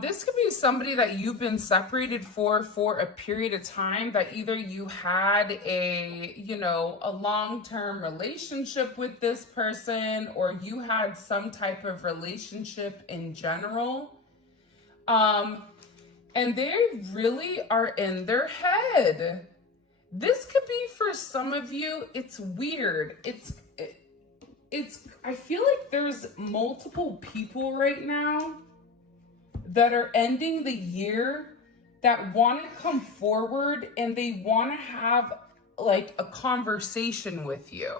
This could be somebody that you've been separated for a period of time, that either you had a long-term relationship with this person, or you had some type of relationship in general. And they really are in their head. This could be for some of you, it's weird. I feel like there's multiple people right now that are ending the year that want to come forward and they want to have like a conversation with you.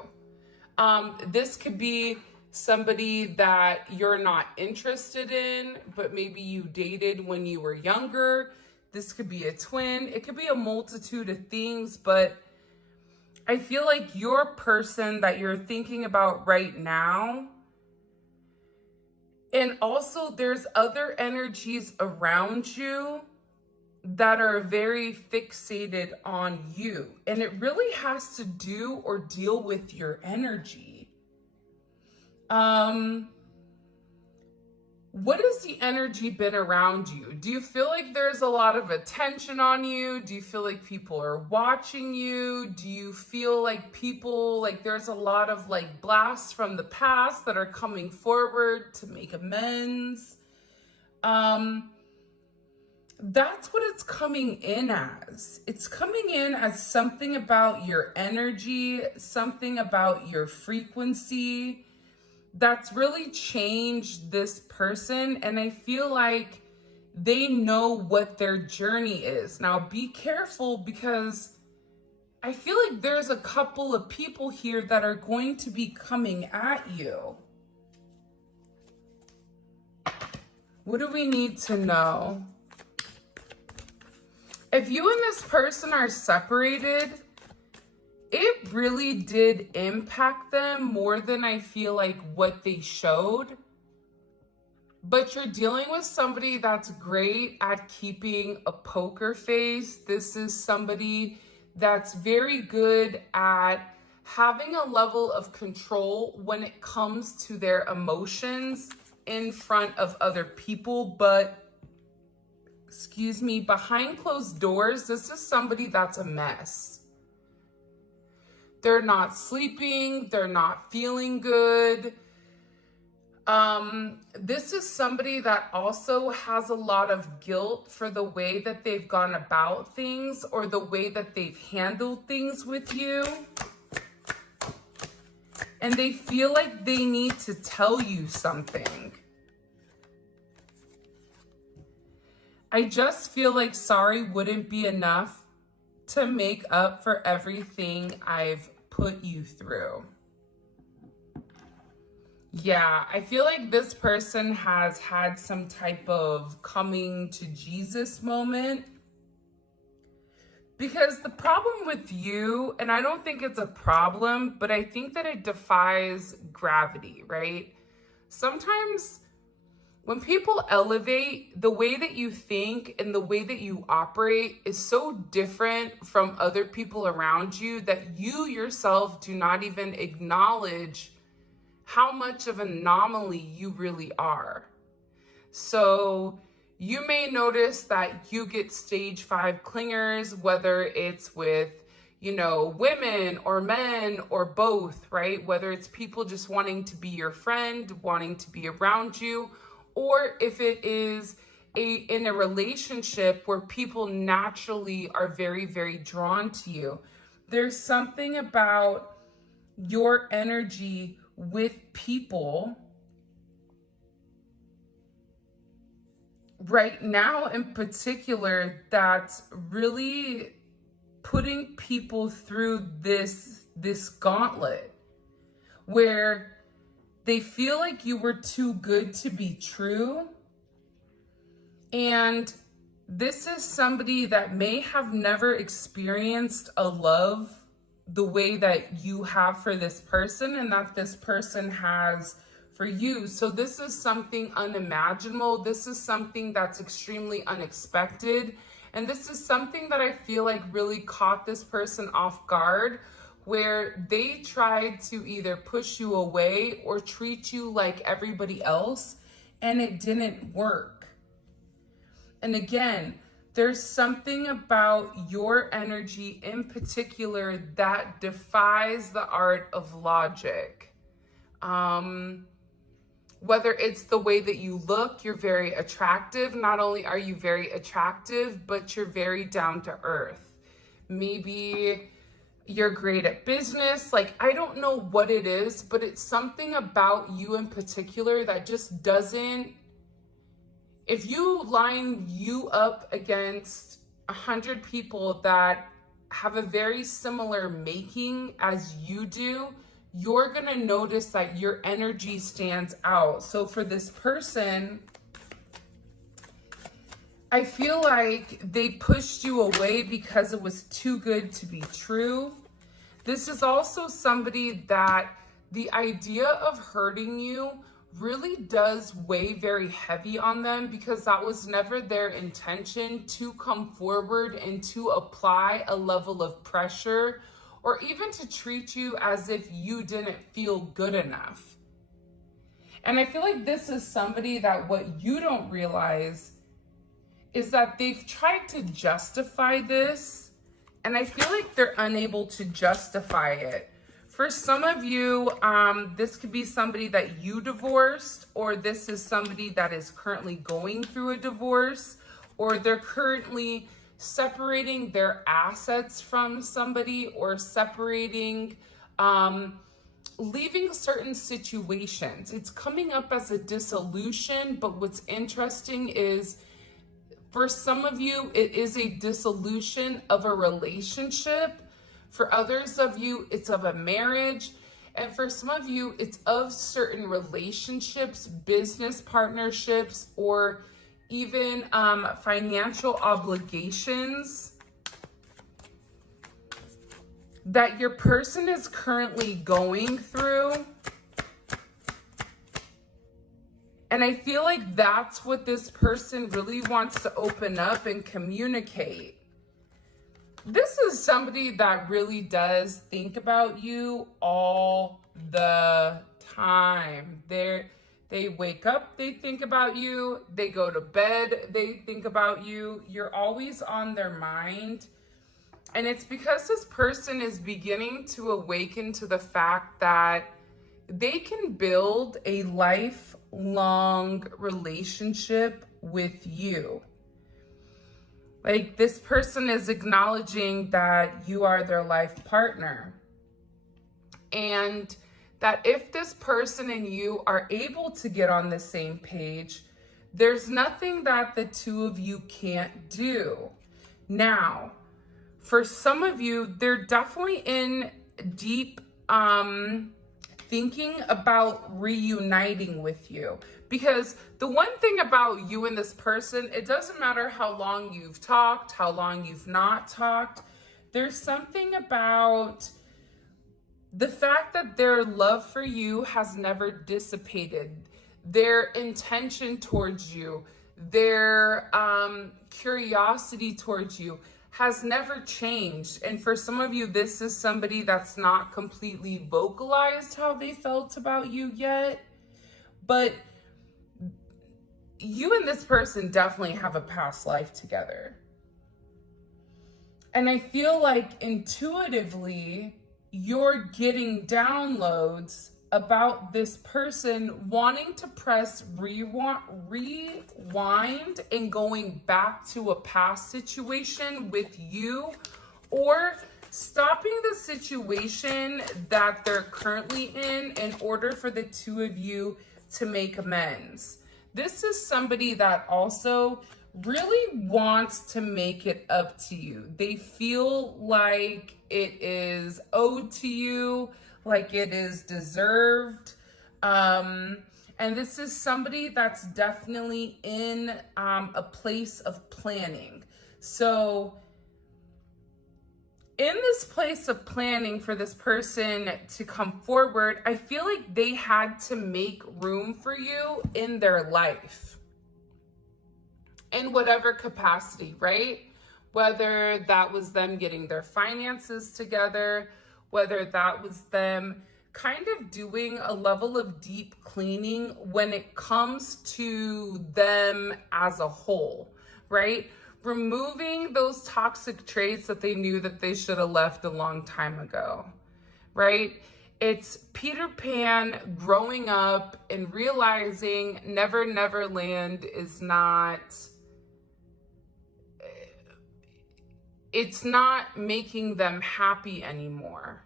This could be somebody that you're not interested in, but maybe you dated when you were younger. This could be a twin. It could be a multitude of things, but I feel like your person that you're thinking about right now, and also there's other energies around you that are very fixated on you. And it really has to do or deal with your energy. What has the energy been around you? Do you feel like there's a lot of attention on you? Do you feel like people are watching you? Do you feel like there's a lot of like blasts from the past that are coming forward to make amends? That's what it's coming in as. It's coming in as something about your energy, something about your frequency that's really changed this person. And I feel like they know what their journey is. Now be careful, because I feel like there's a couple of people here that are going to be coming at you. What do we need to know? If you and this person are separated, it really did impact them more than I feel like what they showed. But you're dealing with somebody that's great at keeping a poker face. This is somebody that's very good at having a level of control when it comes to their emotions in front of other people. But, behind closed doors, this is somebody that's a mess. They're not sleeping. They're not feeling good. This is somebody that also has a lot of guilt for the way that they've gone about things or the way that they've handled things with you. And they feel like they need to tell you something. I just feel like sorry wouldn't be enough to make up for everything I've put you through. Yeah, I feel like this person has had some type of coming to Jesus moment. Because the problem with you, and I don't think it's a problem, but I think that it defies gravity, right? Sometimes when people elevate, the way that you think and the way that you operate is so different from other people around you that you yourself do not even acknowledge how much of an anomaly you really are. So you may notice that you get stage 5 clingers, whether it's with, women or men or both, right? Whether it's people just wanting to be your friend, wanting to be around you, or if it is in a relationship where people naturally are very, very drawn to you. There's something about your energy with people right now in particular that's really putting people through this gauntlet where they feel like you were too good to be true. And this is somebody that may have never experienced a love the way that you have for this person and that this person has for you. So this is something unimaginable. This is something that's extremely unexpected. And this is something that I feel like really caught this person off guard, where they tried to either push you away or treat you like everybody else, and it didn't work. And again, there's something about your energy in particular that defies the art of logic. Whether it's the way that you look, you're very attractive. Not only are you very attractive, but you're very down to earth. Maybe you're great at business. Like, I don't know what it is, but it's something about you in particular that just doesn't, if you line you up against 100 people that have a very similar making as you do, you're gonna notice that your energy stands out. So for this person, I feel like they pushed you away because it was too good to be true. This is also somebody that the idea of hurting you really does weigh very heavy on them, because that was never their intention, to come forward and to apply a level of pressure or even to treat you as if you didn't feel good enough. And I feel like this is somebody that what you don't realize is that they've tried to justify this, and I feel like they're unable to justify it. For some of you, this could be somebody that you divorced, or this is somebody that is currently going through a divorce, or they're currently separating their assets from somebody, or separating, leaving certain situations. It's coming up as a dissolution, but what's interesting is for some of you, it is a dissolution of a relationship. For others of you, it's of a marriage. And for some of you, it's of certain relationships, business partnerships, or even financial obligations that your person is currently going through. And I feel like that's what this person really wants to open up and communicate. This is somebody that really does think about you all the time. They wake up, they think about you. They go to bed, they think about you. You're always on their mind. And it's because this person is beginning to awaken to the fact that they can build a lifelong relationship with you. Like, this person is acknowledging that you are their life partner. And that if this person and you are able to get on the same page, there's nothing that the two of you can't do. Now, for some of you, they're definitely in deep thinking about reuniting with you. Because the one thing about you and this person, it doesn't matter how long you've talked, how long you've not talked. There's something about the fact that their love for you has never dissipated. Their intention towards you, their curiosity towards you has never changed. And for some of you, this is somebody that's not completely vocalized how they felt about you yet. But you and this person definitely have a past life together. And I feel like intuitively, you're getting downloads about this person wanting to press rewind and going back to a past situation with you, or stopping the situation that they're currently in order for the two of you to make amends. This is somebody that also really wants to make it up to you. They feel like it is owed to you, like it is deserved. And this is somebody that's definitely in a place of planning. So in this place of planning for this person to come forward, I feel like they had to make room for you in their life. In whatever capacity, right? Whether that was them getting their finances together, whether that was them kind of doing a level of deep cleaning when it comes to them as a whole. right? Removing those toxic traits that they knew that they should have left a long time ago, right? It's Peter Pan growing up and realizing Never Never Land is not, it's not making them happy anymore.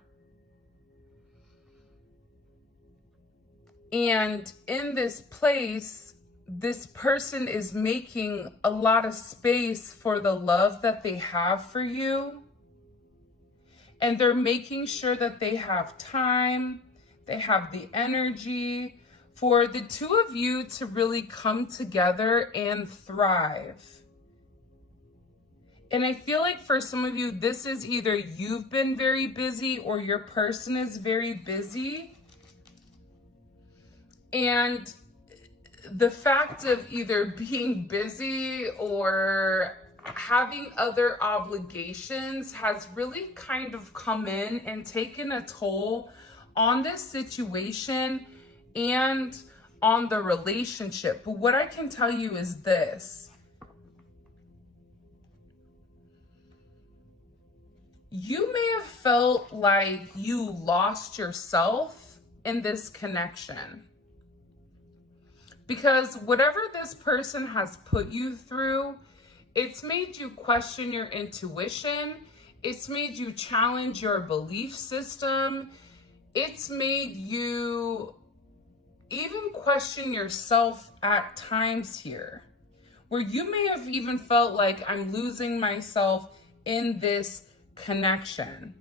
And in this place, this person is making a lot of space for the love that they have for you. And they're making sure that they have time, they have the energy for the two of you to really come together and thrive. And I feel like for some of you, this is either you've been very busy or your person is very busy. And the fact of either being busy or having other obligations has really kind of come in and taken a toll on this situation and on the relationship. But what I can tell you is this: you may have felt like you lost yourself in this connection. Because whatever this person has put you through, it's made you question your intuition. It's made you challenge your belief system. It's made you even question yourself at times here, where you may have even felt like, I'm losing myself in this connection.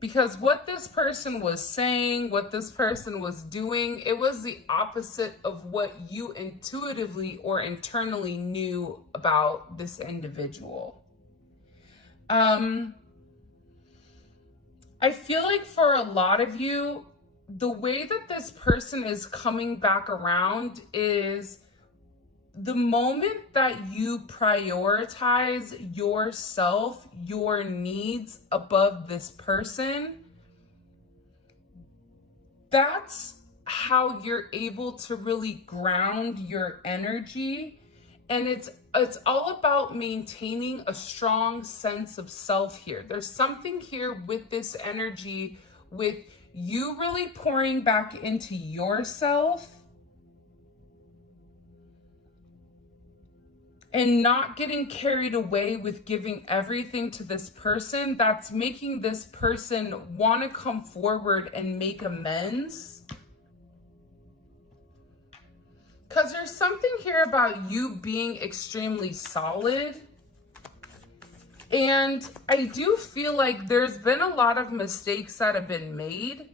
Because what this person was saying, what this person was doing, it was the opposite of what you intuitively or internally knew about this individual. I feel like for a lot of you, the way that this person is coming back around is the moment that you prioritize yourself, your needs above this person, that's how you're able to really ground your energy. And it's all about maintaining a strong sense of self here. There's something here with this energy, with you really pouring back into yourself and not getting carried away with giving everything to this person, that's making this person want to come forward and make amends. Because there's something here about you being extremely solid. And I do feel like there's been a lot of mistakes that have been made,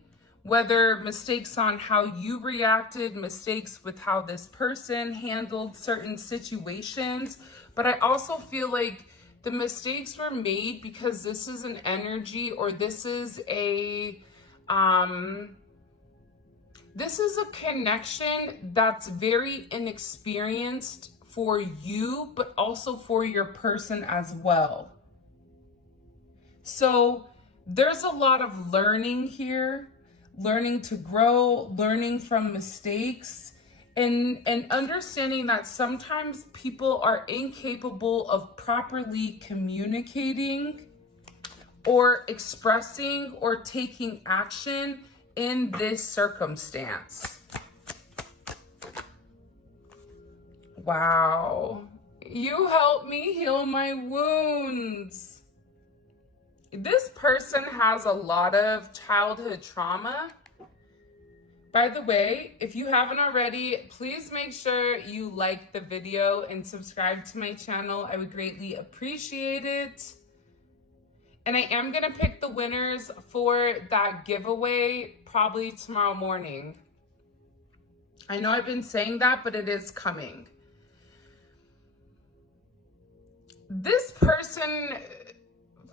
whether mistakes on how you reacted, mistakes with how this person handled certain situations. But I also feel like the mistakes were made because this is an energy, or this is a connection that's very inexperienced for you, but also for your person as well. So there's a lot of learning here. Learning to grow, learning from mistakes, and understanding that sometimes people are incapable of properly communicating or expressing or taking action in this circumstance. Wow. You help me heal my wounds. This person has a lot of childhood trauma. By the way, if you haven't already, please make sure you like the video and subscribe to my channel. I would greatly appreciate it. And I am going to pick the winners for that giveaway probably tomorrow morning. I know I've been saying that, but it is coming. This person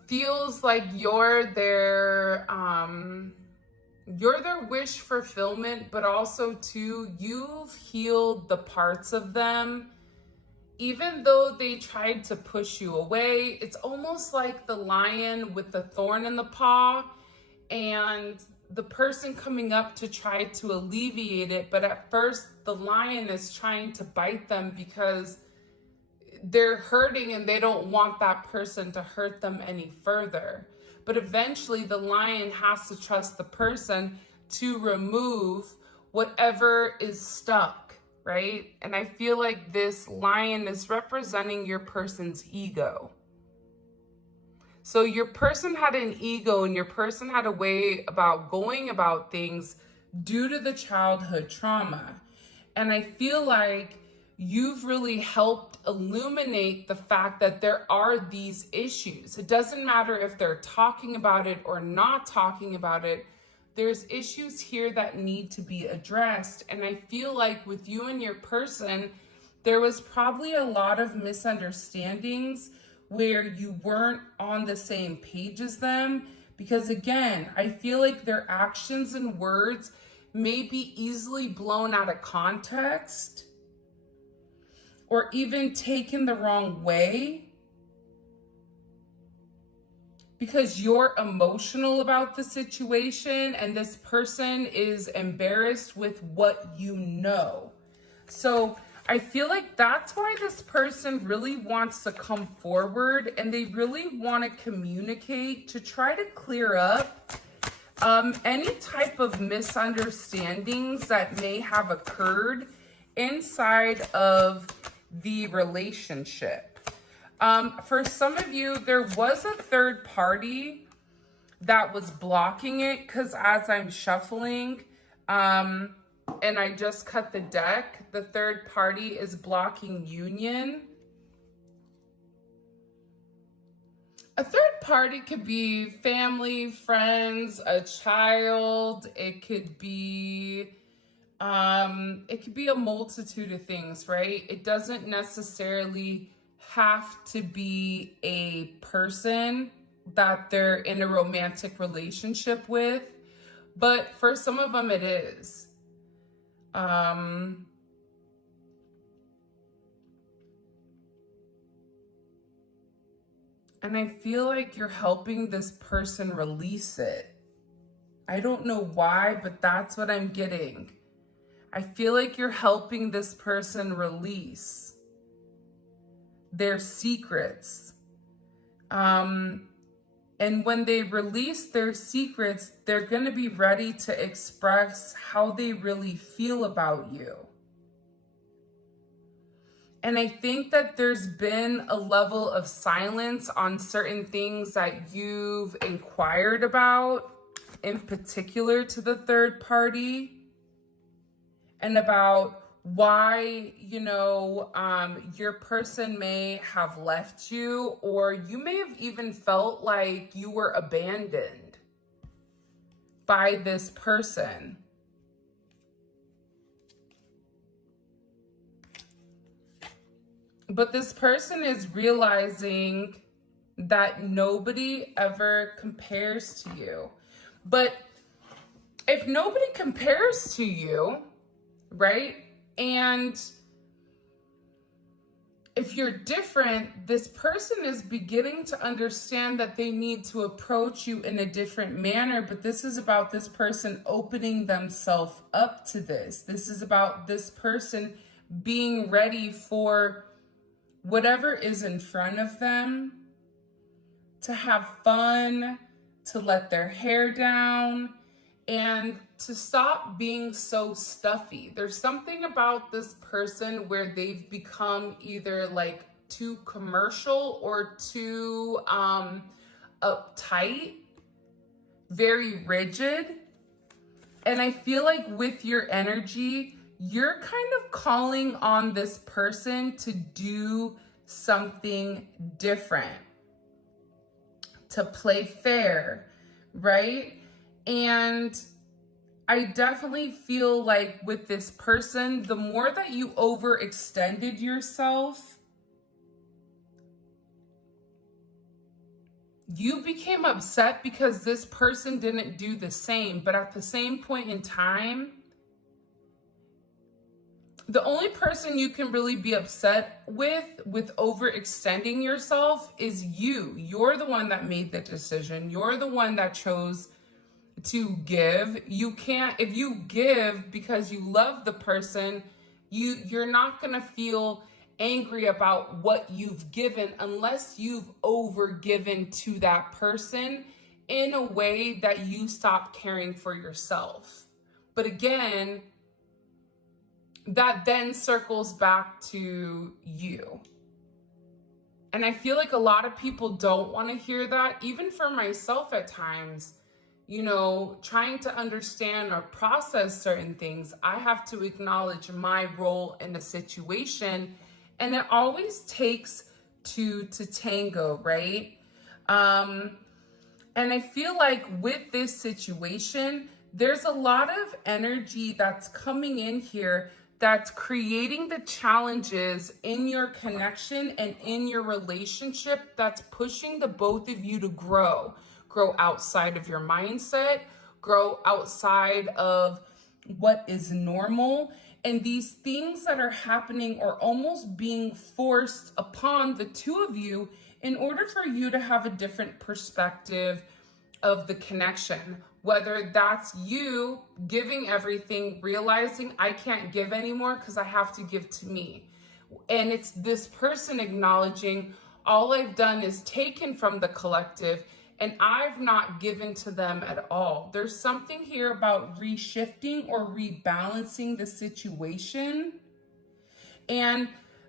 feels like you're their wish fulfillment, but also too, you've healed the parts of them. Even though they tried to push you away, it's almost like the lion with the thorn in the paw and the person coming up to try to alleviate it. But at first the lion is trying to bite them because they're hurting and they don't want that person to hurt them any further. But eventually the lion has to trust the person to remove whatever is stuck, right? And I feel like this lion is representing your person's ego. So your person had an ego and your person had a way about going about things due to the childhood trauma. And I feel like you've really helped illuminate the fact that there are these issues. It doesn't matter if they're talking about it or not talking about it. There's issues here that need to be addressed. And I feel like with you and your person, there was probably a lot of misunderstandings where you weren't on the same page as them. Because again, I feel like their actions and words may be easily blown out of context or even taken the wrong way because you're emotional about the situation and this person is embarrassed with what you know. So I feel like that's why this person really wants to come forward and they really want to communicate to try to clear up any type of misunderstandings that may have occurred inside of the relationship. For some of you, there was a third party that was blocking it because as I'm shuffling, and I just cut the deck, the third party is blocking union. A third party could be family, friends, a child. It could be a multitude of things, right? It doesn't necessarily have to be a person that they're in a romantic relationship with, but for some of them it is. And I feel like you're helping this person release it. I don't know why, but that's what I'm getting. I feel like you're helping this person release their secrets. And when they release their secrets, they're going to be ready to express how they really feel about you. And I think that there's been a level of silence on certain things that you've inquired about, in particular to the third party, and about why, your person may have left you, or you may have even felt like you were abandoned by this person. But this person is realizing that nobody ever compares to you. But if nobody compares to you, right? And if you're different, this person is beginning to understand that they need to approach you in a different manner. But this is about this person opening themselves up to this. This is about this person being ready for whatever is in front of them, to have fun, to let their hair down, and to stop being so stuffy. There's something about this person where they've become either like too commercial or too uptight, very rigid. And I feel like with your energy, you're kind of calling on this person to do something different, to play fair, right? And I definitely feel like with this person, the more that you overextended yourself, you became upset because this person didn't do the same. But at the same point in time, the only person you can really be upset with overextending yourself is you. You're the one that made the decision. You're the one that chose to give. You can't, if you give because you love the person, you're not gonna feel angry about what you've given unless you've overgiven to that person in a way that you stop caring for yourself. But again, that then circles back to you. And I feel like a lot of people don't want to hear that, even for myself at times. You know, trying to understand or process certain things, I have to acknowledge my role in the situation. And it always takes two to tango, right? And I feel like with this situation, there's a lot of energy that's coming in here that's creating the challenges in your connection and in your relationship that's pushing the both of you to grow outside of your mindset, grow outside of what is normal. And these things that are happening are almost being forced upon the two of you in order for you to have a different perspective of the connection. Whether that's you giving everything, realizing I can't give anymore because I have to give to me. And it's this person acknowledging all I've done is taken from the collective and I've not given to them at all. There's something here about reshifting or rebalancing the situation. And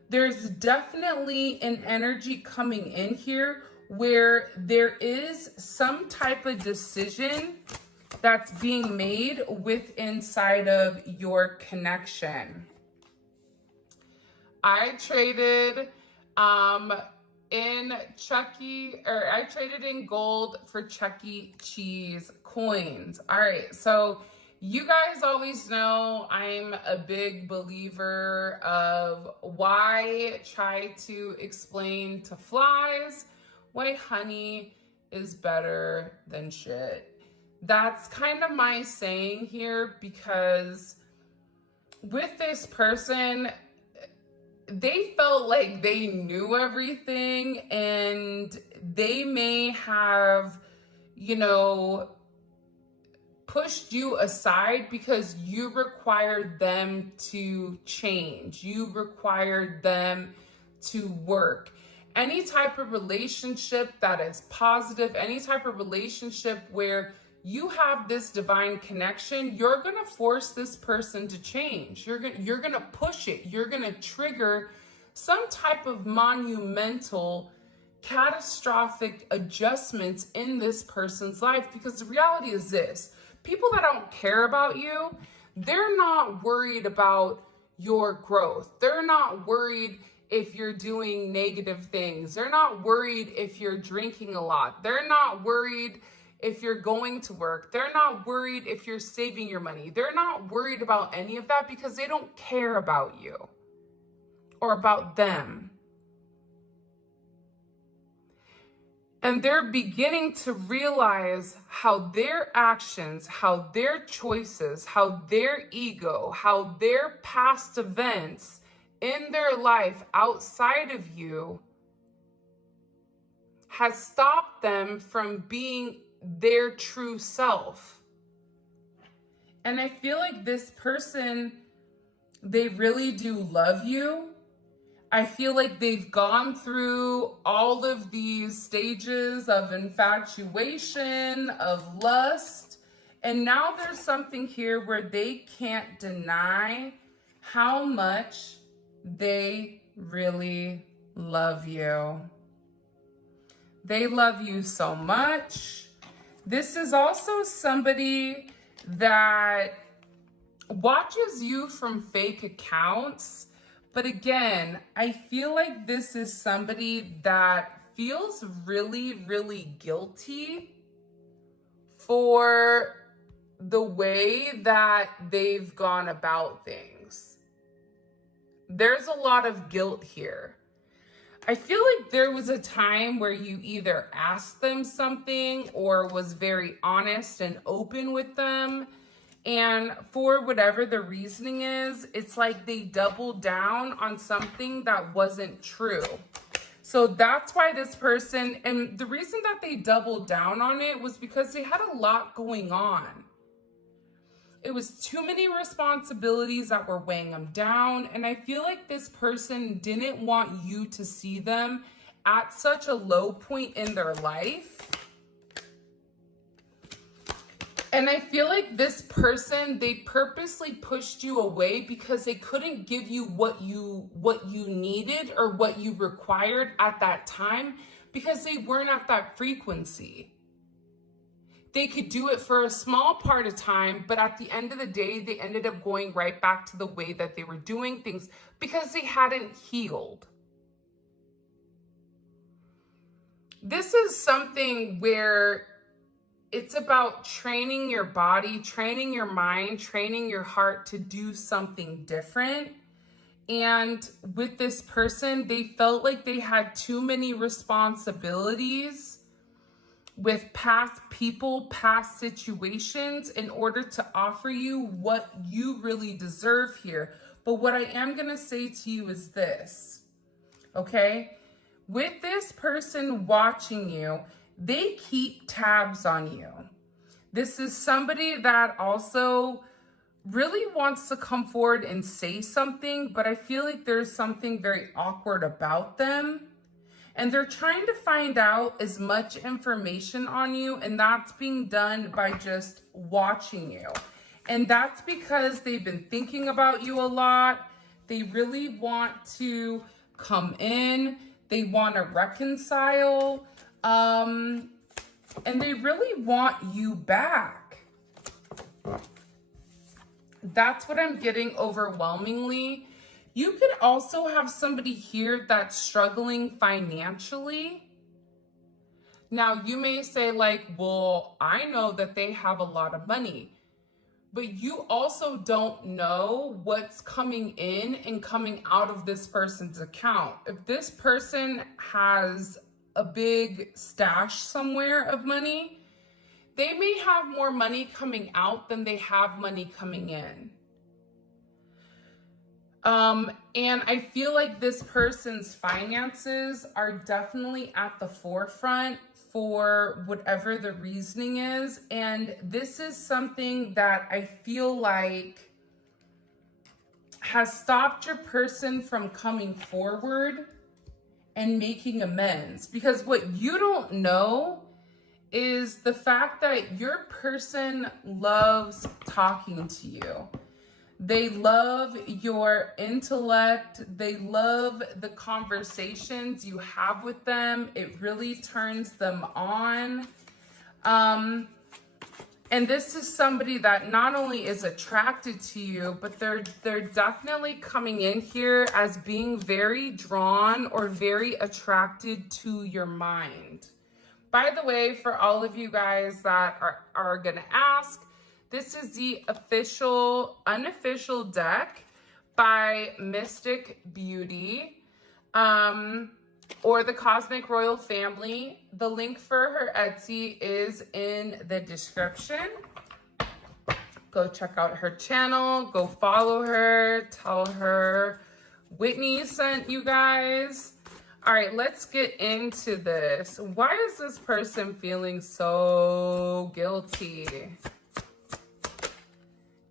there's definitely an energy coming in here where there is some type of decision that's being made with inside of your connection. I traded I traded in gold for Chuck E. Cheese coins. All right, so you guys always know I'm a big believer of why try to explain to flies why honey is better than shit. That's kind of my saying here, because with this person, they felt like they knew everything and they may have, you know, pushed you aside because you required them to change. You required them to work. Any type of relationship that is positive, any type of relationship where you have this divine connection, you're going to force this person to change. You're going to push it. You're going to trigger some type of monumental, catastrophic adjustments in this person's life, because the reality is this: people that don't care about you, they're not worried about your growth. They're not worried if you're doing negative things. They're not worried if you're drinking a lot. They're not worried if you're going to work. They're not worried if you're saving your money. They're not worried about any of that because they don't care about you or about them. And they're beginning to realize how their actions, how their choices, how their ego, how their past events in their life outside of you has stopped them from being their true self. And I feel like this person, they really do love you. I feel like they've gone through all of these stages of infatuation, of lust, and now there's something here where they can't deny how much they really love you. They love you so much. This is also somebody that watches you from fake accounts. But again, I feel like this is somebody that feels really, really guilty for the way that they've gone about things. There's a lot of guilt here. I feel like there was a time where you either asked them something or was very honest and open with them. And for whatever the reasoning is, it's like they doubled down on something that wasn't true. So that's why this person, and the reason that they doubled down on it was because they had a lot going on. it was too many responsibilities that were weighing them down. And I feel like this person didn't want you to see them at such a low point in their life. And I feel like this person, they purposely pushed you away because they couldn't give you what you needed or what you required at that time, because they weren't at that frequency. They could do it for a small part of time, but at the end of the day, they ended up going right back to the way that they were doing things because they hadn't healed. This is something where it's about training your body, training your mind, training your heart to do something different. And with this person, they felt like they had too many responsibilities with past people, past situations, in order to offer you what you really deserve here. But what I am going to say to you is this, okay? With this person watching you, they keep tabs on you. This is somebody that also really wants to come forward and say something, but I feel like there's something very awkward about them. And they're trying to find out as much information on you, and that's being done by just watching you. And that's because they've been thinking about you a lot. They really want to come in. They want to reconcile. And they really want you back. That's what I'm getting overwhelmingly. You could also have somebody here that's struggling financially. Now, you may say like, well, I know that they have a lot of money, but you also don't know what's coming in and coming out of this person's account. If this person has a big stash somewhere of money, they may have more money coming out than they have money coming in. And I feel like this person's finances are definitely at the forefront for whatever the reasoning is. And this is something that I feel like has stopped your person from coming forward and making amends. Because what you don't know is the fact that your person loves talking to you. They love your intellect. They love the conversations you have with them. It really turns them on. And this is somebody that not only is attracted to you, but they're definitely coming in here as being very drawn or very attracted to your mind. By the way, for all of you guys that are gonna ask, this is the unofficial deck by Mystic Beauty, or the Cosmic Royal Family. The link for her Etsy is in the description. Go check out her channel, go follow her, tell her Whitney sent you guys. All right, let's get into this. Why is this person feeling so guilty?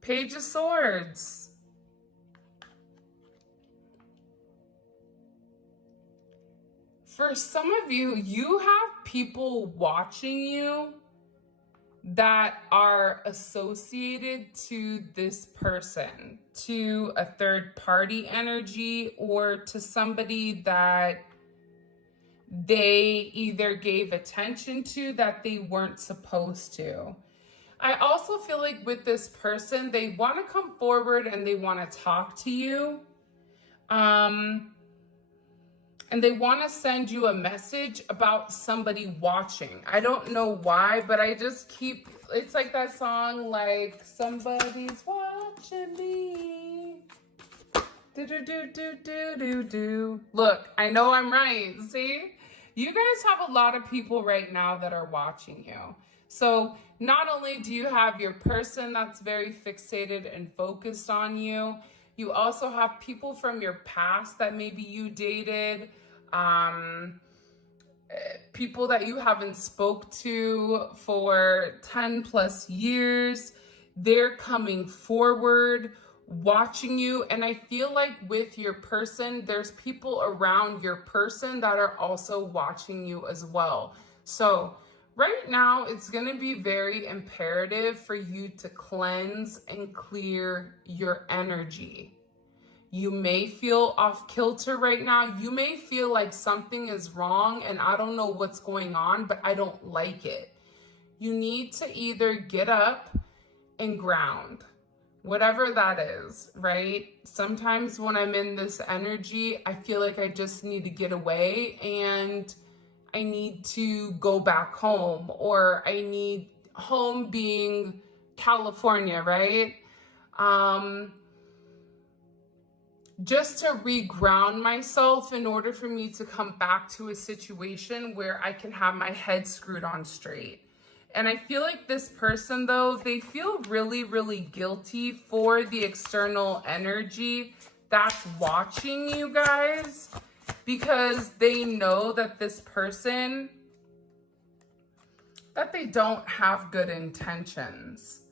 Page of Swords. For some of you, you have people watching you that are associated to this person, to a third party energy, or to somebody that they either gave attention to that they weren't supposed to. I also feel like with this person, they want to come forward and they want to talk to you. And they want to send you a message about somebody watching. I don't know why, but I just keep, it's like that song, like, somebody's watching me. Do, do, do, do, do, do, do. Look, I know I'm right. See? You guys have a lot of people right now that are watching you. So not only do you have your person that's very fixated and focused on you, you also have people from your past that maybe you dated, people that you haven't spoke to for 10 plus years. They're coming forward, watching you. And I feel like with your person, there's people around your person that are also watching you as well. So right now, it's going to be very imperative for you to cleanse and clear your energy. You may feel off kilter right now. You may feel like something is wrong and I don't know what's going on, but I don't like it. You need to either get up and ground, whatever that is, right? Sometimes when I'm in this energy, I feel like I just need to get away and I need to go back home, or I need home being California, right? Just to reground myself in order for me to come back to a situation where I can have my head screwed on straight. And I feel like this person, though, they feel really, really guilty for the external energy that's watching you guys, because they know that this person, that they don't have good intentions.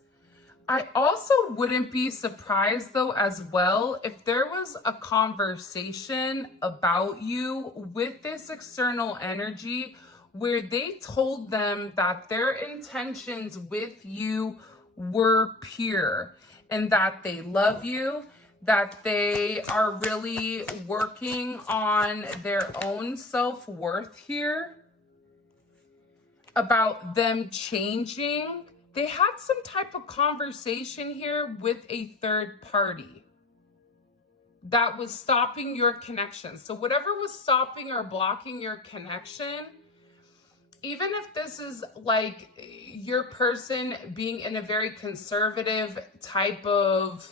I also wouldn't be surprised, though, as well, if there was a conversation about you with this external energy where they told them that their intentions with you were pure and that they love you, that they are really working on their own self-worth here, about them changing. They had some type of conversation here with a third party that was stopping your connection. So whatever was stopping or blocking your connection, even if this is like your person being in a very conservative type of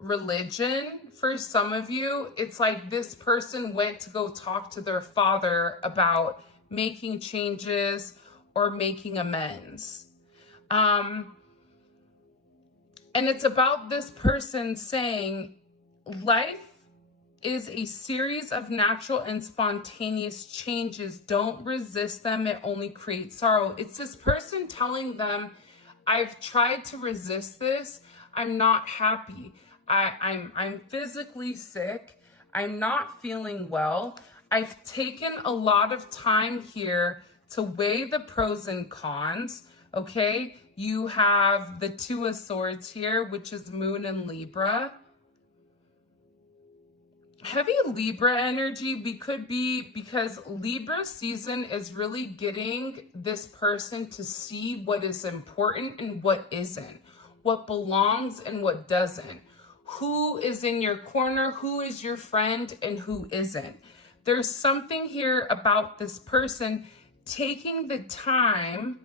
religion, for some of you, it's like this person went to go talk to their father about making changes or making amends. And it's about this person saying, life is a series of natural and spontaneous changes. Don't resist them. It only creates sorrow. It's this person telling them, I've tried to resist this. I'm not happy. I'm physically sick. I'm not feeling well. I've taken a lot of time here to weigh the pros and cons. Okay. You have the Two of Swords here, which is Moon and Libra. Heavy Libra energy could be because Libra season is really getting this person to see what is important and what isn't, what belongs and what doesn't, who is in your corner, who is your friend and who isn't. There's something here about this person taking the time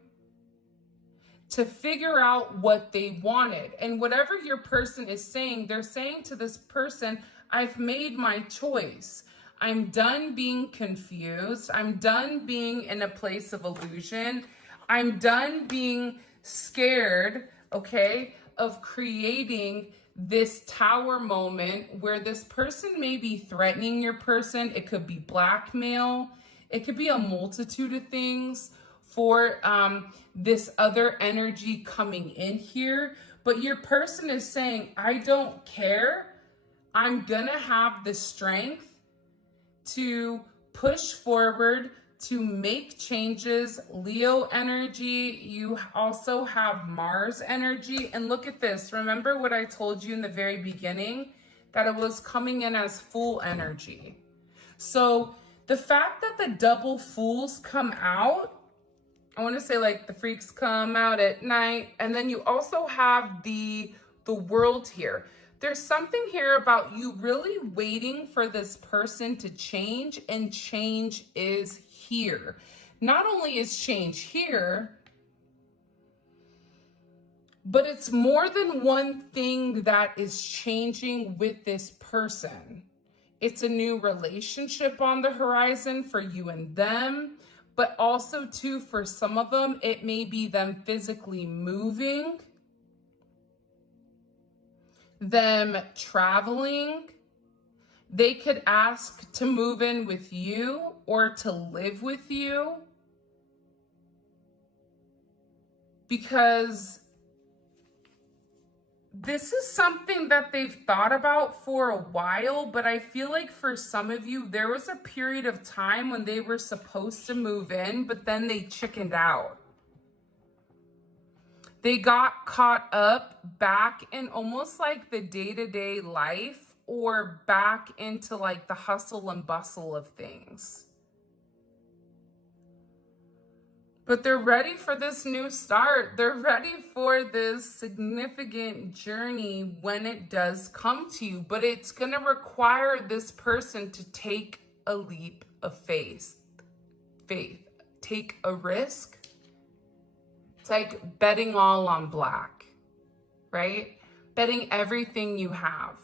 to figure out what they wanted. And whatever your person is saying, they're saying to this person, I've made my choice. I'm done being confused. I'm done being in a place of illusion. I'm done being scared, okay, of creating this tower moment where this person may be threatening your person. It could be blackmail. It could be a multitude of things for this other energy coming in here. But your person is saying, I don't care. I'm gonna have the strength to push forward, to make changes. Leo energy, you also have Mars energy. And look at this. Remember what I told you in the very beginning? That it was coming in as Fool energy. So the fact that the double Fools come out, I want to say like the freaks come out at night. And then you also have the World here. There's something here about you really waiting for this person to change, and change is here. Not only is change here, but it's more than one thing that is changing with this person. It's a new relationship on the horizon for you and them, but also too, for some of them, it may be them physically moving, them traveling. They could ask to move in with you or to live with you, because This is something that they've thought about for a while, but I feel like for some of you, there was a period of time when they were supposed to move in, but then they chickened out. They got caught up back in almost like the day-to-day life, or back into like the hustle and bustle of things. But they're ready for this new start. They're ready for this significant journey when it does come to you. But it's going to require this person to take a leap of faith. Take a risk. It's like betting all on black, right? Betting everything you have.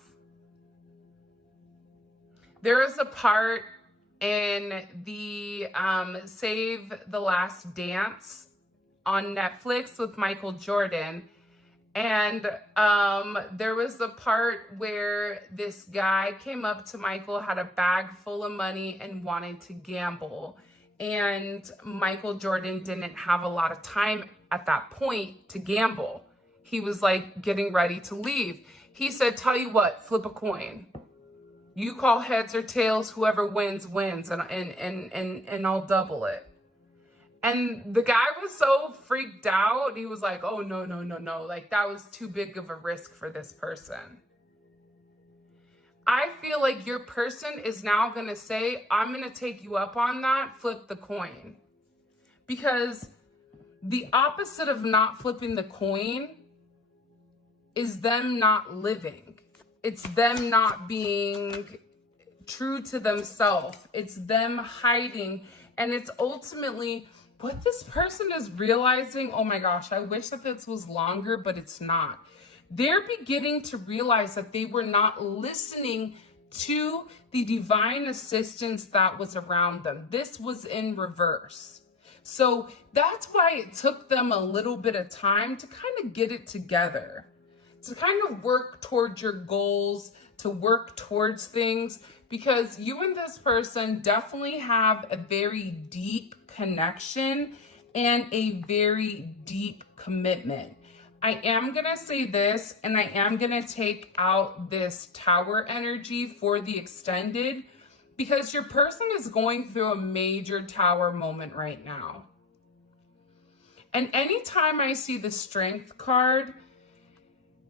There is a part in the Save the Last Dance on Netflix with Michael Jordan. And there was the part where this guy came up to Michael, had a bag full of money and wanted to gamble. And Michael Jordan didn't have a lot of time at that point to gamble. He was like getting ready to leave. He said, tell you what, flip a coin. You call heads or tails, whoever wins, wins, and I'll double it. And the guy was so freaked out. He was like, oh, no. Like, that was too big of a risk for this person. I feel like your person is now going to say, I'm going to take you up on that, flip the coin. Because the opposite of not flipping the coin is them not living. It's them not being true to themselves. It's them hiding. And it's ultimately what this person is realizing. Oh my gosh, I wish that this was longer, but it's not. They're beginning to realize that they were not listening to the divine assistance that was around them. This was in reverse. So that's why it took them a little bit of time to kind of get it together, to kind of work towards your goals, to work towards things, because you and this person definitely have a very deep connection and a very deep commitment. I am going to say this, and I am going to take out this tower energy for the extended, because your person is going through a major tower moment right now. And anytime I see the strength card,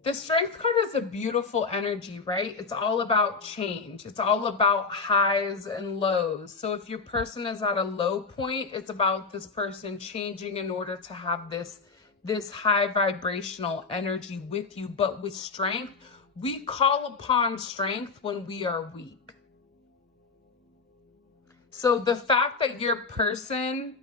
the strength card is a beautiful energy, right? It's all about change. It's all about highs and lows. So if your person is at a low point, it's about this person changing in order to have this high vibrational energy with you. But with strength, we call upon strength when we are weak. So the fact that your person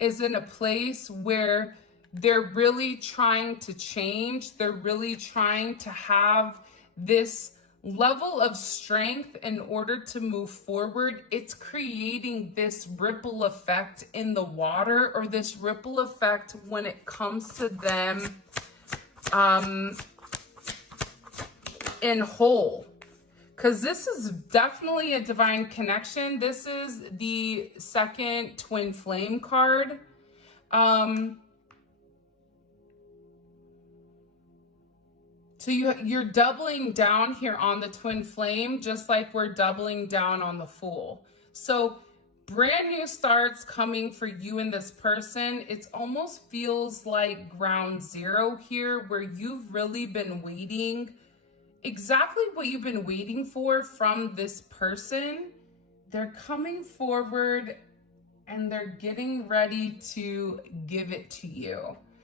is in a place where they're really trying to change, they're really trying to have this level of strength in order to move forward, it's creating this ripple effect in the water, or this ripple effect when it comes to them in whole. Because this is definitely a divine connection. This is the second twin flame card. So you're doubling down here on the twin flame, just like we're doubling down on the Fool. So brand new starts coming for you and this person. It almost feels like ground zero here, where you've really been waiting. Exactly what you've been waiting for from this person. They're coming forward and they're getting ready to give it to you.